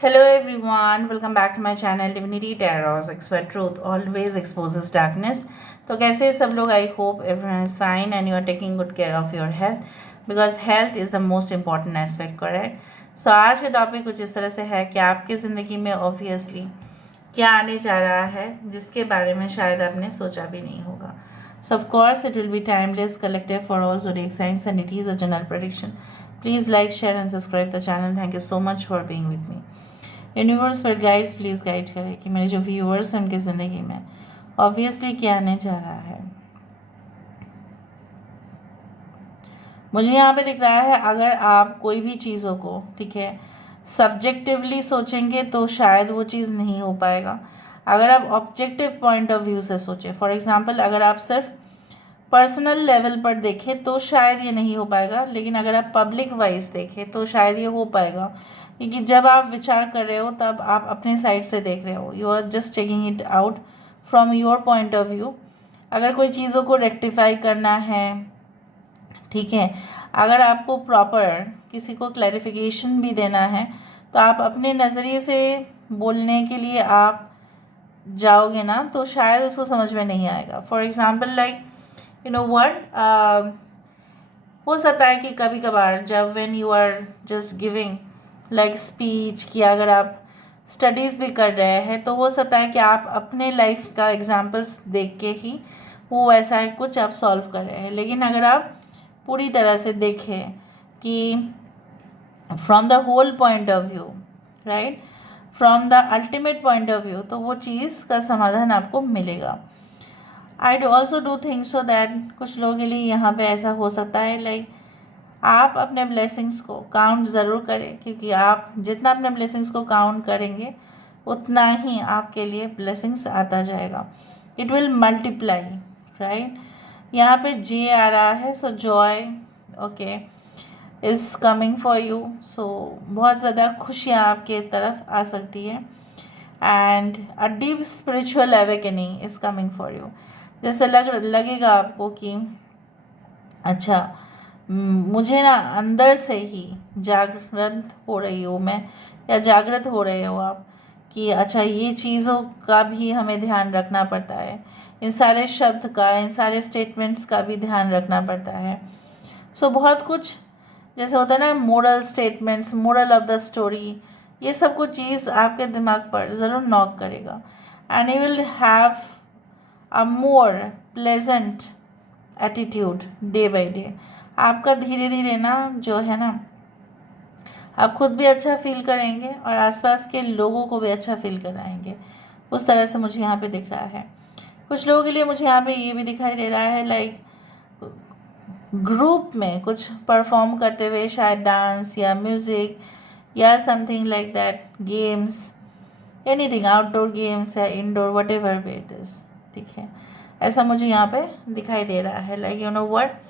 Hello everyone, welcome back to my channel Divinity Tarot Expert Truth always exposes darkness. तो कैसे सब लोग? I hope everyone is fine and you are taking good care of your health because health is the most important aspect, correct? So आज का topic कुछ इस तरह से है कि आपकी ज़िंदगी में ऑब्वियसली क्या आने जा रहा है जिसके बारे में शायद आपने सोचा भी नहीं होगा. So of course it will be timeless, collective for all zodiac signs and it is a general prediction. Please like, share and subscribe the channel. Thank you so much for being with me. Universe पर guides please guide करें कि मेरे जो viewers हैं उनकी ज़िंदगी में obviously क्या आने जा रहा है. मुझे यहाँ पे दिख रहा है अगर आप कोई भी चीज़ों को ठीक है सब्जेक्टिवली सोचेंगे तो शायद वो चीज़ नहीं हो पाएगा. अगर आप ऑब्जेक्टिव पॉइंट ऑफ व्यू से सोचें, फॉर एग्जांपल अगर आप सिर्फ पर्सनल लेवल पर देखें तो शायद ये नहीं हो पाएगा, लेकिन अगर आप पब्लिक वाइज देखें तो शायद ये हो पाएगा. क्योंकि जब आप विचार कर रहे हो तब आप अपने साइड से देख रहे हो, you are just taking it out from your point of view. अगर कोई चीज़ों को रेक्टिफाई करना है, ठीक है, अगर आपको प्रॉपर किसी को क्लैरिफिकेशन भी देना है तो आप अपने नज़रिए से बोलने के लिए आप जाओगे ना तो शायद उसको समझ में नहीं आएगा. For example like you know what, हो सकता है कि कभी कभार जब when you are just giving like speech कि अगर आप स्टडीज़ भी कर रहे हैं तो हो सकता है कि आप अपने लाइफ का एग्जांपल्स देख के ही वो वैसा है कुछ आप सॉल्व कर रहे हैं. लेकिन अगर आप पूरी तरह से देखें कि from the whole point of view, right, from the ultimate point of view, तो वो चीज़ का समाधान आपको मिलेगा. I do also do thinks so that कुछ लोगों के लिए यहाँ पे ऐसा हो सकता है लाइक आप अपने ब्लेसिंग्स को काउंट ज़रूर करें, क्योंकि आप जितना अपने ब्लेसिंग्स को काउंट करेंगे उतना ही आपके लिए ब्लेसिंग्स आता जाएगा. It will multiply, right. यहाँ पे जे आ रहा है, so joy okay is coming for you. So बहुत ज़्यादा खुशियाँ आपके तरफ आ सकती है and a deep spiritual awakening is coming for you. जैसे लगेगा आपको कि अच्छा मुझे ना अंदर से ही जागृत हो रही हूँ मैं, या जागृत हो रहे हो आप कि अच्छा ये चीज़ों का भी हमें ध्यान रखना पड़ता है, इन सारे शब्द का, इन सारे स्टेटमेंट्स का भी ध्यान रखना पड़ता है. सो बहुत कुछ जैसे होता है ना, moral statements, moral of the story, ये सब कुछ चीज़ आपके दिमाग पर ज़रूर नॉक करेगा and you will have a more pleasant attitude day by day. आपका धीरे धीरे ना जो है ना, आप खुद भी अच्छा फील करेंगे और आसपास के लोगों को भी अच्छा फील कराएंगे. उस तरह से मुझे यहाँ पे दिख रहा है. कुछ लोगों के लिए मुझे यहाँ पे ये भी दिखाई दे रहा है लाइक ग्रुप में कुछ परफॉर्म करते हुए, शायद डांस या म्यूज़िक या something like that, games, anything, outdoor games या indoor, whatever it is, ठीक है. ऐसा मुझे यहाँ पे दिखाई दे रहा है like you know what,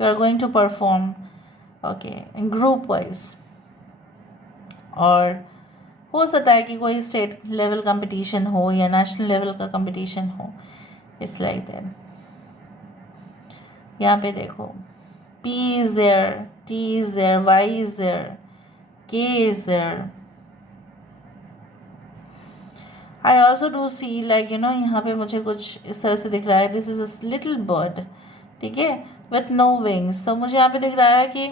you are going to perform okay in group wise. और हो सकता है कि कोई स्टेट लेवल कंपटीशन हो या नेशनल लेवल का कंपटीशन हो. It's like that. यहाँ पे देखो, P is there, T is there, Y is there, K is there. I also do see like you know यहाँ पे मुझे कुछ इस तरह से दिख रहा है, this is a little bird, ठीक है, विथ नो विंग्स. तो मुझे यहाँ पे दिख रहा है कि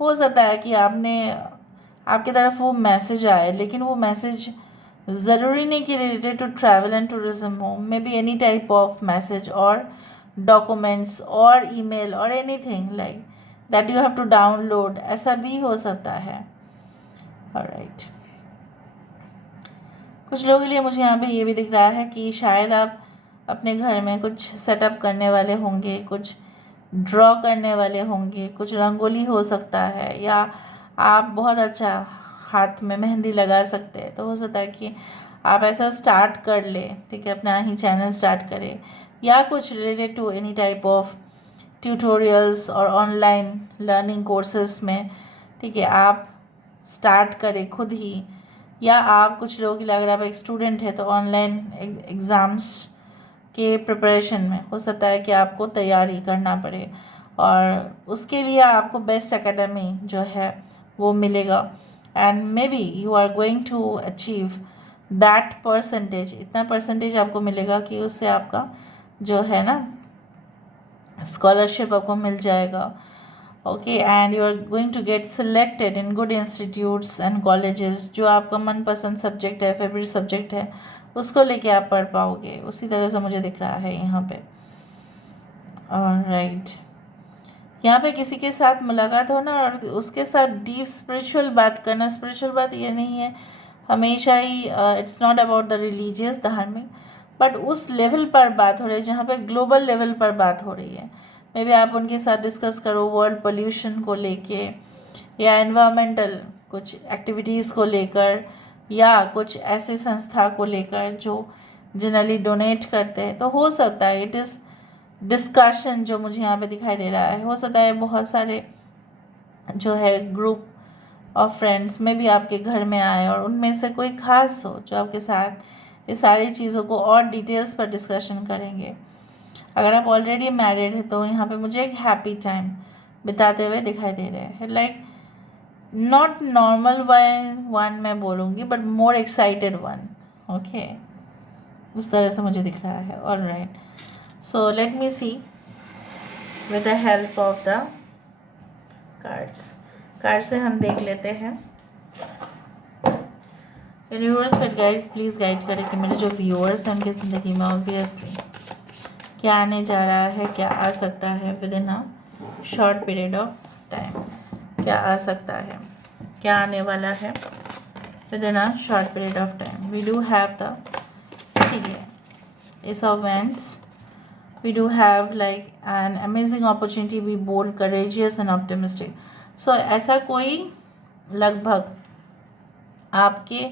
हो सकता है कि आपकी तरफ वो मैसेज आए, लेकिन वो मैसेज ज़रूरी नहीं कि related to travel and tourism हो. May be any type of message और डॉक्यूमेंट्स और ईमेल और anything like that you have to download, ऐसा भी हो सकता है. ऑलराइट. कुछ लोगों के लिए मुझे यहाँ पे ये भी दिख रहा है कि शायद आप अपने घर में कुछ सेटअप करने वाले होंगे, कुछ ड्रॉ करने वाले होंगे, कुछ रंगोली हो सकता है, या आप बहुत अच्छा हाथ में मेहंदी लगा सकते हैं. तो हो सकता है कि आप ऐसा स्टार्ट कर लें, ठीक है, अपना ही चैनल स्टार्ट करें, या कुछ related to any type of tutorials और ऑनलाइन लर्निंग कोर्सेज में, ठीक है, आप स्टार्ट करें खुद ही. या आप कुछ लोगों के लिए अगर आप एक स्टूडेंट है तो ऑनलाइन एग्ज़ाम्स के प्रिपरेशन में हो सकता है कि आपको तैयारी करना पड़े, और उसके लिए आपको बेस्ट एकेडमी जो है वो मिलेगा. And maybe you are going to achieve that percentage, इतना परसेंटेज आपको मिलेगा कि उससे आपका जो है ना स्कॉलरशिप आपको मिल जाएगा. Okay, and you are going to get selected in good institutes and colleges. जो आपका मनपसंद सब्जेक्ट है, फेवरेट सब्जेक्ट है, उसको लेके आप पढ़ पाओगे. उसी तरह से मुझे दिख रहा है यहाँ पे. राइट, यहाँ पे किसी के साथ मुलाकात होना और उसके साथ डीप स्पिरिचुअल बात करना. स्पिरिचुअल बात ये नहीं है हमेशा ही, it's not about the religious, धार्मिक, बट उस लेवल पर बात हो रही है जहाँ पे ग्लोबल लेवल पर बात हो रही है. मे बी आप उनके साथ डिस्कस करो वर्ल्ड पोल्यूशन को लेके, या एनवायरमेंटल कुछ एक्टिविटीज़ को लेकर, या कुछ ऐसे संस्था को लेकर जो जनरली डोनेट करते हैं. तो हो सकता है इट इज़ डिस्कशन जो मुझे यहाँ पे दिखाई दे रहा है. हो सकता है बहुत सारे जो है ग्रुप ऑफ फ्रेंड्स में भी आपके घर में आए और उनमें से कोई खास हो जो आपके साथ ये सारी चीज़ों को और डिटेल्स पर डिस्कशन करेंगे. अगर आप ऑलरेडी मैरिड हैं तो यहाँ पे मुझे एक हैप्पी टाइम बिताते हुए दिखाई दे रहे हैं. लाइक नॉट नॉर्मल वन मैं बोलूँगी, but more excited one. Okay, उस तरह से मुझे दिख रहा है. All right, so let me see with the help of the card से हम देख लेते हैं. Universe but guides please guide करें कि मेरे जो व्यूअर्स हैं उनकी ज़िंदगी में ऑब्वियसली क्या आने जा रहा है, क्या आ सकता है within a short period of time. क्या आ सकता है, क्या आने वाला है within a short period of time. We do have the, ठीक है, ace of wands. We do have like an amazing opportunity, be bold, courageous and optimistic. So ऐसा कोई लगभग आपके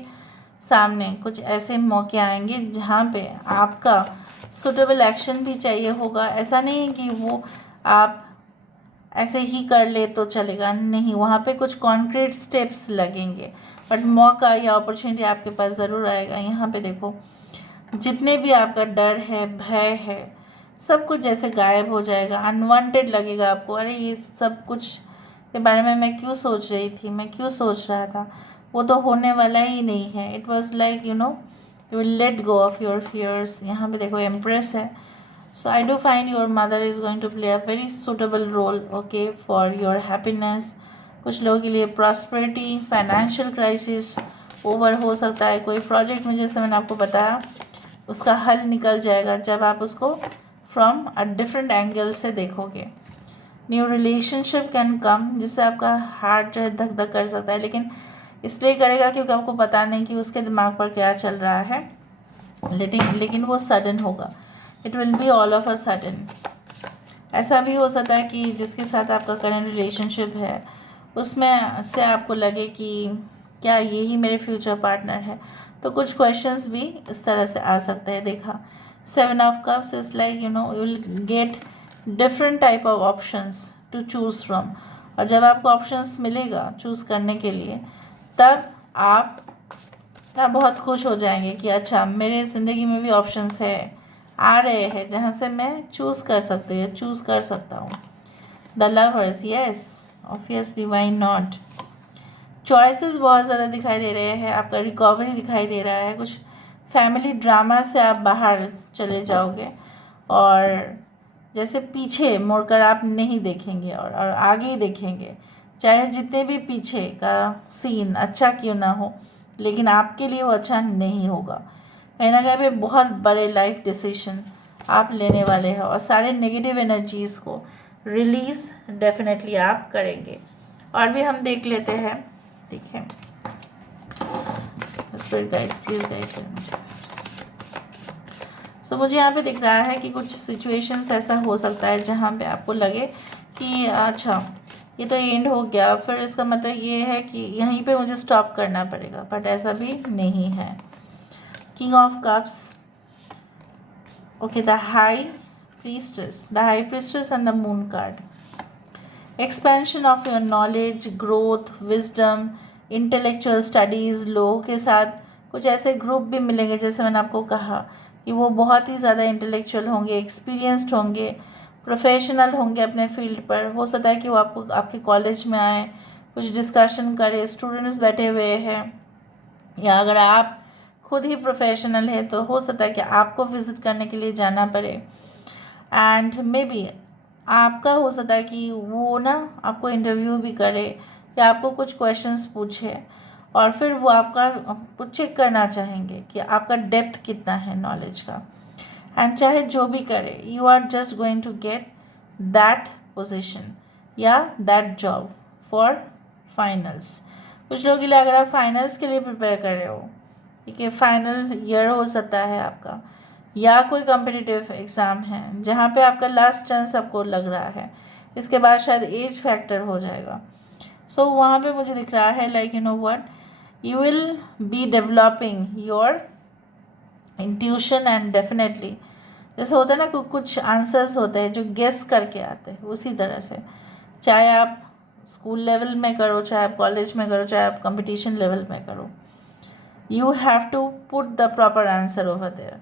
सामने कुछ ऐसे मौके आएंगे जहाँ पे आपका सुटेबल एक्शन भी चाहिए होगा. ऐसा नहीं है कि वो आप ऐसे ही कर ले तो चलेगा, नहीं, वहाँ पे कुछ कॉन्क्रीट स्टेप्स लगेंगे, बट मौका या अपॉर्चुनिटी आपके पास ज़रूर आएगा. यहाँ पे देखो, जितने भी आपका डर है, भय है, सब कुछ जैसे गायब हो जाएगा. अनवांटेड लगेगा आपको, अरे ये सब कुछ के बारे में मैं क्यों सोच रही थी, मैं क्यों सोच रहा था, वो तो होने वाला ही नहीं है. It was like you will let go of your fears. यहाँ पे देखो एम्प्रेस है. So I do find your mother is going to play a very suitable role, okay, for your happiness. कुछ लोगों के लिए प्रॉस्पेरिटी, फाइनेंशियल क्राइसिस ओवर हो सकता है. कोई प्रोजेक्ट में जैसे मैंने आपको बताया उसका हल निकल जाएगा जब आप उसको फ्रॉम अ डिफरेंट एंगल से देखोगे. न्यू रिलेशनशिप कैन कम, जिससे आपका हार्ट जो है धक धक कर सकता है, लेकिन इसलिए करेगा क्योंकि आपको पता नहीं कि उसके दिमाग पर क्या चल रहा है. लेकिन वो सडन होगा. It will be all of a sudden. ऐसा भी हो सकता है कि जिसके साथ आपका करंट रिलेशनशिप है उसमें से आपको लगे कि क्या यही मेरे फ्यूचर पार्टनर है. तो कुछ क्वेश्चंस भी इस तरह से आ सकते हैं. देखा, 7 of cups is like you will get different type of options to choose from. और जब आपको ऑप्शंस मिलेगा चूज़ करने के लिए, तब आप बहुत खुश हो जाएंगे कि अच्छा मेरे ज़िंदगी में भी ऑप्शंस है, आ रहे हैं जहाँ से मैं चूज़ कर सकता हूँ. The lovers, yes, obviously, why not. Choices बहुत ज़्यादा दिखाई दे रहे हैं. आपका रिकवरी दिखाई दे रहा है. कुछ फैमिली ड्रामा से आप बाहर चले जाओगे और जैसे पीछे मुड़कर आप नहीं देखेंगे और आगे ही देखेंगे. चाहे जितने भी पीछे का सीन अच्छा क्यों ना हो, लेकिन आपके लिए वो अच्छा नहीं होगा. कहीं ना कहीं पे बहुत बड़े लाइफ डिसीजन आप लेने वाले हैं और सारे नेगेटिव एनर्जीज़ को रिलीज़ डेफिनेटली आप करेंगे. और भी हम देख लेते हैं. ठीक है, स्पिरिट गाइड्स प्लीज़ गाइड करें. सो मुझे यहाँ पे दिख रहा है कि कुछ सिचुएशंस ऐसा हो सकता है जहाँ पे आपको लगे कि अच्छा ये तो एंड हो गया, फिर इसका मतलब ये है कि यहीं पे मुझे स्टॉप करना पड़ेगा, बट ऐसा भी नहीं है. King of cups, okay, the high prestress and the moon card. Expansion of your knowledge, growth, wisdom, intellectual studies. लोगों के साथ कुछ ऐसे ग्रुप भी मिलेंगे जैसे मैंने आपको कहा कि वो बहुत ही ज़्यादा इंटेलेक्चुअल होंगे, एक्सपीरियंस्ड होंगे, प्रोफेशनल होंगे अपने फील्ड पर. हो सकता है कि वो आपको आपके कॉलेज में आए, कुछ डिस्कशन करें, स्टूडेंट्स बैठे हुए हैं, या अगर आप खुद ही प्रोफेशनल है तो हो सकता है कि आपको विज़िट करने के लिए जाना पड़े। एंड मे बी आपका हो सकता है कि वो ना आपको इंटरव्यू भी करे या आपको कुछ क्वेश्चंस पूछे, और फिर वो आपका चेक करना चाहेंगे कि आपका डेप्थ कितना है नॉलेज का। एंड चाहे जो भी करे, you are just going to get that position या दैट जॉब फॉर फाइनल्स। कुछ लोगों के लिए अगर आप फाइनल्स के लिए प्रिपेयर कर रहे हो, ठीक है, फाइनल ईयर हो सकता है आपका, या कोई कॉम्पिटिटिव एग्ज़ाम है जहाँ पे आपका लास्ट चांस आपको लग रहा है, इसके बाद शायद एज फैक्टर हो जाएगा। सो वहाँ पे मुझे दिख रहा है like you know what, you will be developing your intuition and definitely जैसे होता है ना कुछ आंसर्स होते हैं जो गेस करके आते हैं, उसी तरह से चाहे आप स्कूल लेवल में करो, चाहे आप कॉलेज में करो, चाहे आप कंपटीशन लेवल में करो, you have to put the proper answer over there.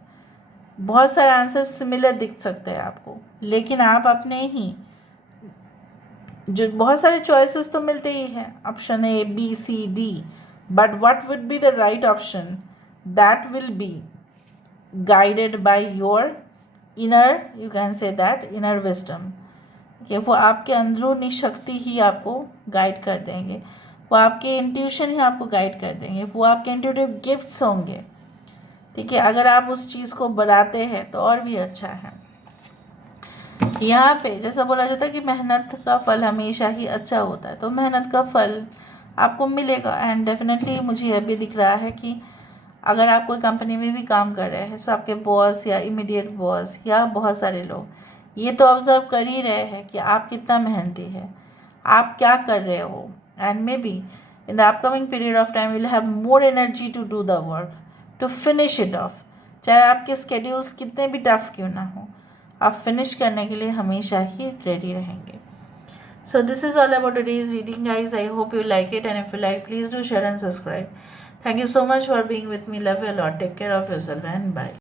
बहुत सारे आंसर्स सिमिलर दिख सकते हैं आपको, लेकिन आप अपने ही जो बहुत सारे चॉइसेस तो मिलते ही हैं, option A B C D, but what would be the right option, that will be guided by your inner, you can say that inner wisdom, कि वो आपके अंदरूनी शक्ति ही आपको गाइड कर देंगे, वो आपके इंट्यूशन ही आपको गाइड कर देंगे, वो आपके इंट्यूटिव गिफ्ट्स होंगे, ठीक है। अगर आप उस चीज़ को बढ़ाते हैं तो और भी अच्छा है। यहाँ पे जैसा बोला जाता है कि मेहनत का फल हमेशा ही अच्छा होता है, तो मेहनत का फल आपको मिलेगा। एंड डेफिनेटली मुझे यह भी दिख रहा है कि अगर आप कोई कंपनी में भी काम कर रहे हैं तो आपके बॉस या इमीडिएट बॉस या बहुत सारे लोग ये तो ऑब्ज़र्व कर ही रहे हैं कि आप कितना मेहनती है, आप क्या कर रहे हो, and maybe in the upcoming period of time will have more energy to do the work, to finish it off. चाहे आपके स्केड्यूल्स कितने भी टफ क्यों ना हो, आप फिनिश करने के लिए हमेशा ही रेडी रहेंगे। So this is all about today's reading, guys. I hope you like it, and if you like, please do share and subscribe. Thank you so much for being with me. Love you a lot. Take care of yourself and bye.